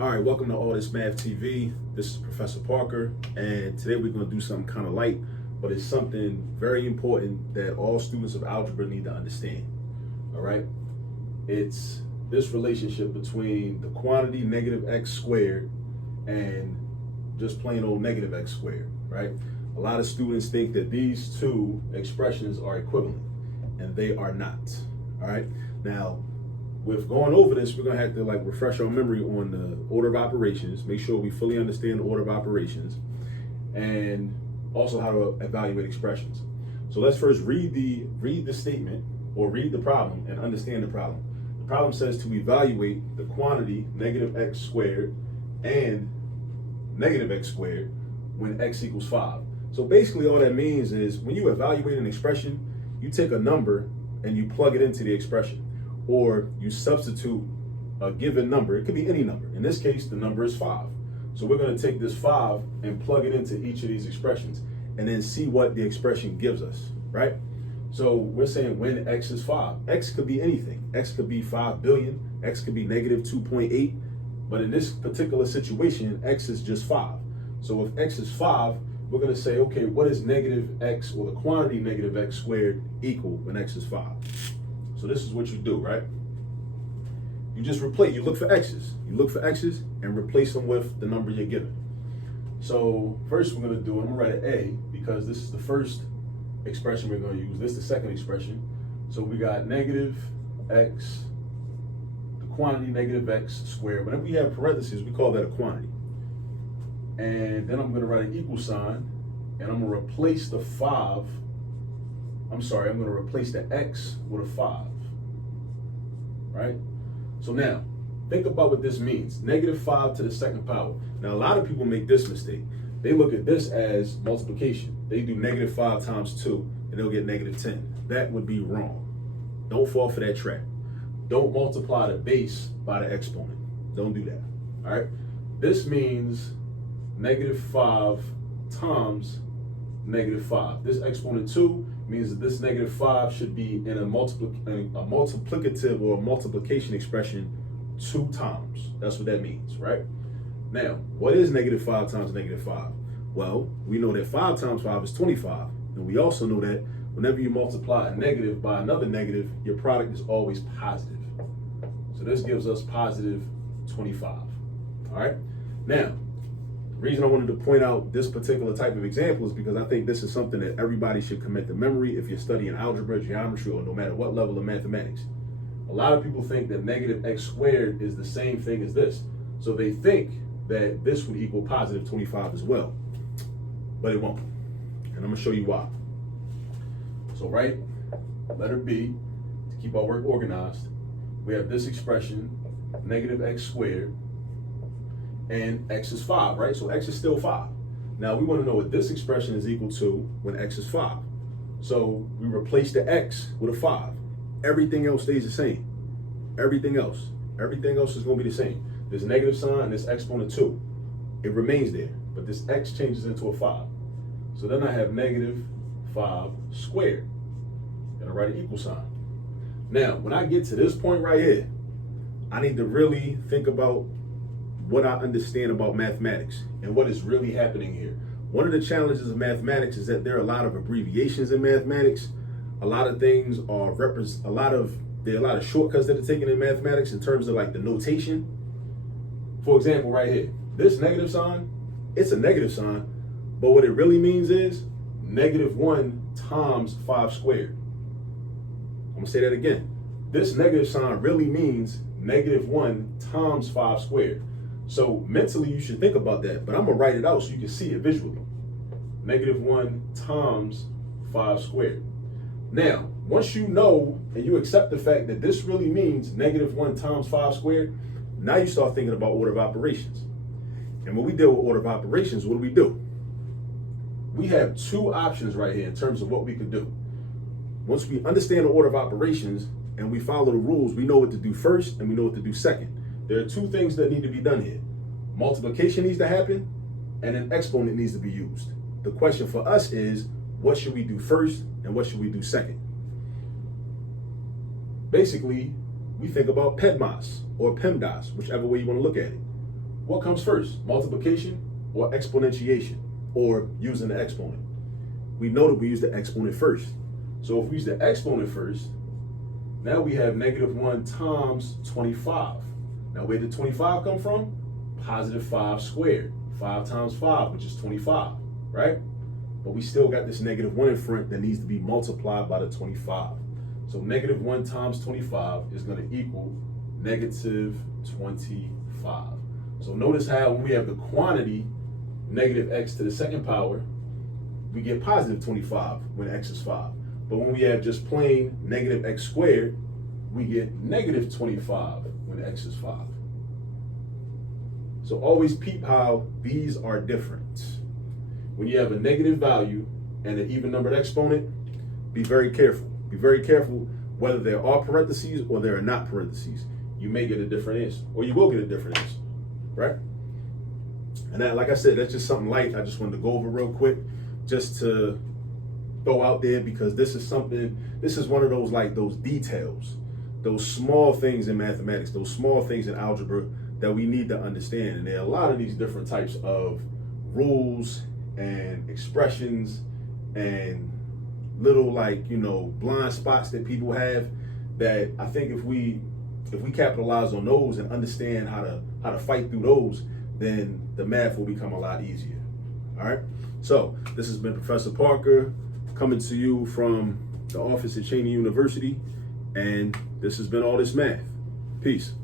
All right, welcome to All This Math TV. This is Professor Parker, and today we're going to do something kind of light, but it's something very important that all students of algebra need to understand. All right, it's this relationship between the quantity negative x squared and just plain old negative x squared, right? A lot of students think that these two expressions are equivalent, and they are not. All right, now with going over this, we're gonna have to refresh our memory on the order of operations, make sure we fully understand the order of operations, and also how to evaluate expressions. So let's first read the statement or read the problem and understand the problem. The problem says to evaluate the quantity negative x squared and negative x squared when x equals 5. So basically all that means is when you evaluate an expression, you take a number and you plug it into the expression, or you substitute a given number. It could be any number. In this case, the number is 5. So we're going to take this 5 and plug it into each of these expressions and then see what the expression gives us, right? So we're saying when x is 5. X could be anything. X could be 5 billion. X could be negative 2.8. But in this particular situation, x is just 5. So if x is 5, we're going to say, okay, what is negative x, or the quantity negative x squared, equal when x is 5? So this is what you do, right? You just replace, you look for x's. You look for x's and replace them with the number you're given. So first we're gonna do, I'm gonna write an A because this is the first expression we're gonna use. This is the second expression. So we got negative x, the quantity negative x squared. Whenever we have parentheses, we call that a quantity. And then I'm gonna write an equal sign and I'm gonna replace the 5. I'm going to replace the x with a 5, right? So now, think about what this means. Negative 5 to the second power. Now, a lot of people make this mistake. They look at this as multiplication. They do negative 5 times 2, and they'll get negative 10. That would be wrong. Don't fall for that trap. Don't multiply the base by the exponent. Don't do that, all right? This means negative 5 times negative 5. This exponent 2 means that this negative 5 should be in a multiplicative or a multiplication expression 2 times. That's what that means, right? Now, what is negative 5 times negative 5? Well, we know that 5 times 5 is 25. And we also know that whenever you multiply a negative by another negative, your product is always positive. So this gives us positive 25, all right? Now, the reason I wanted to point out this particular type of example is because I think this is something that everybody should commit to memory if you're studying algebra, geometry, or no matter what level of mathematics. A lot of people think that negative x squared is the same thing as this. So they think that this would equal positive 25 as well, but it won't. And I'm gonna show you why. So write letter B to keep our work organized. We have this expression, negative x squared, and x is 5, right? So x is still 5. Now we want to know what this expression is equal to when x is 5. So we replace the x with a 5. Everything else stays the same. Everything else is going to be the same. This negative sign, this exponent 2, it remains there, but this x changes into a 5. So then I have negative 5 squared, and I write an equal sign. Now, when I get to this point right here, I need to really think about what I understand about mathematics and what is really happening here. One of the challenges of mathematics is that there are a lot of abbreviations in mathematics. A lot of things are there are a lot of shortcuts that are taken in mathematics in terms of like the notation. For example, right here, this negative sign, it's a negative sign, but what it really means is negative 1 times 5 squared. I'm gonna say that again. This negative sign really means negative 1 times 5 squared. So mentally, you should think about that, but I'm gonna write it out so you can see it visually. Negative 1 times 5 squared. Now, once you know and you accept the fact that this really means negative 1 times 5 squared, now you start thinking about order of operations. And when we deal with order of operations, what do? We have two options right here in terms of what we could do. Once we understand the order of operations and we follow the rules, we know what to do first and we know what to do second. There are two things that need to be done here. Multiplication needs to happen, and an exponent needs to be used. The question for us is, what should we do first and what should we do second? Basically, we think about PEMDAS or PEMDAS, whichever way you want to look at it. what comes first, multiplication or exponentiation, or using the exponent? We know that we use the exponent first. So if we use the exponent first, now we have -1 times 25. Now where did 25 come from? Positive 5 squared. 5 times 5, which is 25, right? But we still got this -1 in front that needs to be multiplied by the 25. So -1 times 25 is going to equal -25. So notice how when we have the quantity (x to the second power), we get positive 25 when x is 5. But when we have just plain (x squared), we get -25 when x is 5. So always peep how these are different. When you have a negative value and an even numbered exponent, be very careful. Be very careful whether there are parentheses or there are not parentheses. You may get a different answer, or you will get a different answer, right? And that, like I said, that's just something light I just wanted to go over real quick, just to throw out there, because this is one of those, like, those details, those small things in mathematics, those small things in algebra that we need to understand. And there are a lot of these different types of rules and expressions and little, like, blind spots that people have, that I think if we capitalize on those and understand how to fight through those, then the math will become a lot easier. All right. So this has been Professor Parker, coming to you from the office at Cheney University, and this has been All This Math. Peace.